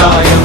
సాయం.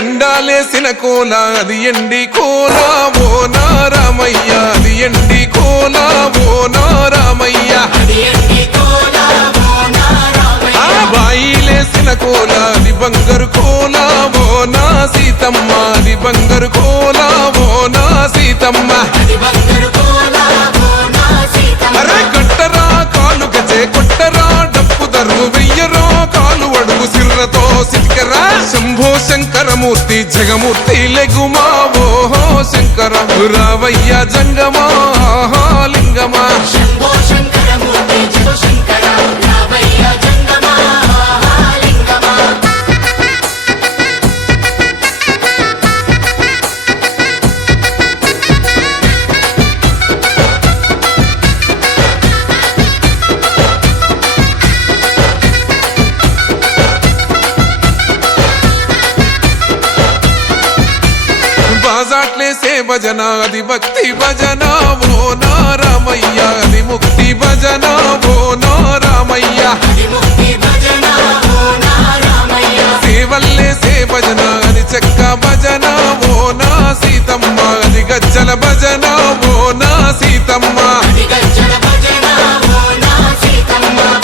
ఎండాలేసిన కోల అది ఎండి కోల ఓ నారామయ్య, అది ఎండి కోల ఓ నారామయ్య. ఆ బాయిలేసిన కోల అది బంగారు కోల ఓ నా సీతమ్మ, అది బంగారు కోల ఓ నా సీతమ్మ. అరే కట్టరా కాలు గజే కొట్టరా డప్పు దరువు వెయ్యరో కాలు అడుగు సిర్రతో సిటికరా. శంభో శంకరమూర్తి జగమూర్తి లెగుమా ఓహో శంకర రావయ్య జంగమా లింగమా. బాజాట్లేసే భజన అది భక్తి భజన ఓ నారామయ్య, అది ముక్తి భజన ఓ నారామయ్య. సేవల్లేసే భజన అది చెక్క భజన ఓ నా సీతమ్మ, అది గజ్జల భజన ఓ నా సీతమ్మ.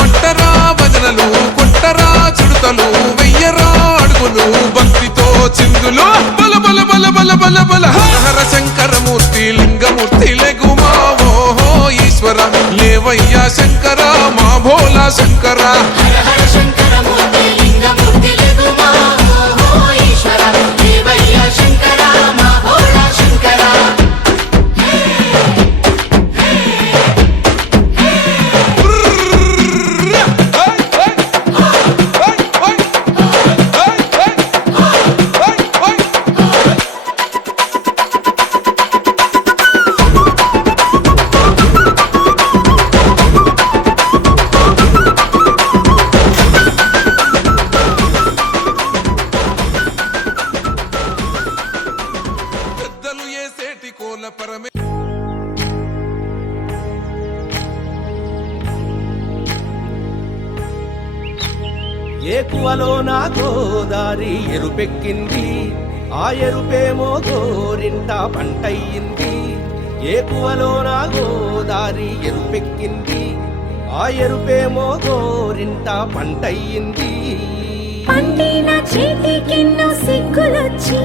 పట్టరా భజనలు కొట్టరా చుడతలు వెయ్యరా అడుగులు భక్తితో చిందులు. బల బల బల బల బల బల హర శంకరమూర్తి లింగమూర్తి లెగుమా ఓహో ఈశ్వర లేవయ్యా శంకర మా భోలా శంకర. ఏకువలో నా గోదారి ఎరుపెక్కింది, ఆ ఎరుపేమో గోరింట పంటయ్యింది. ఏకువలో నా గోదారి ఎరుపెక్కింది, ఆ ఎరుపేమో గోరింట పంటయ్యింది. పండిన చేతికెన్నో సిగ్గులొచ్చి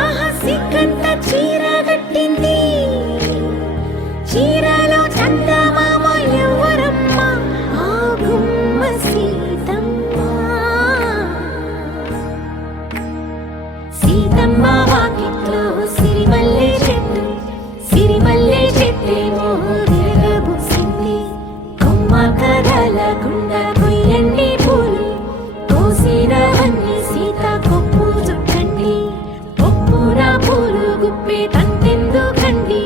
ఆహా సిగ్గంత చీర కట్టింది. చీరలో చందమామ ఎవరమ్మ, ఆ గుమ్మ సీతమ్మ. సీతమ్మ వాకిట్లో సిరిమల్లె చెట్టు, సిరిమల్లె చెట్టేమో విరగబూసింది. కొమ్మ కదలకుండా కొయ్యండి పూలు, కోసినవన్నీ సీత కొప్పు చుట్టండి. కొప్పున పూలు గుప్పే తంతెందుకండి,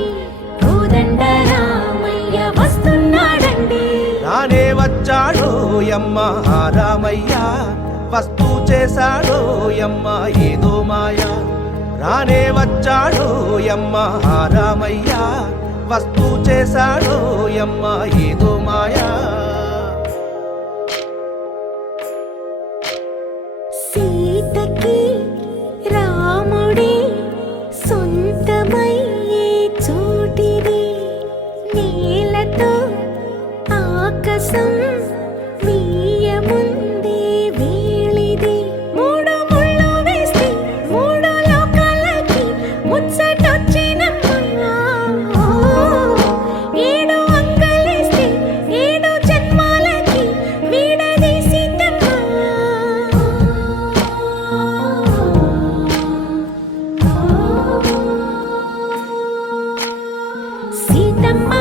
కోదండ రామయ్య వస్తున్నాడండి. రానే వచ్చాడో యమ్మ ఆ రామయ్య, వస్తూ చేశాడో యమ్మ ఏదో మాయ. రానే వచ్చాడో యమ్మ ఆ రామయ్య, వస్తూ చేశాడో యమ్మ ఏదో మాయా. సీతకి రాముడే సొంతమయ్యే చోటిది, నేలతో ఆకాశం వీయముందే వేళిది. మూడు ముళ్ళు వేస్తే మూడు లోకాలకి ముచ్చటొచ్చినమ్మా. ఏడు అంగలేస్తే ఏడు జన్మాలకి వీడదీసి సీతమ్మ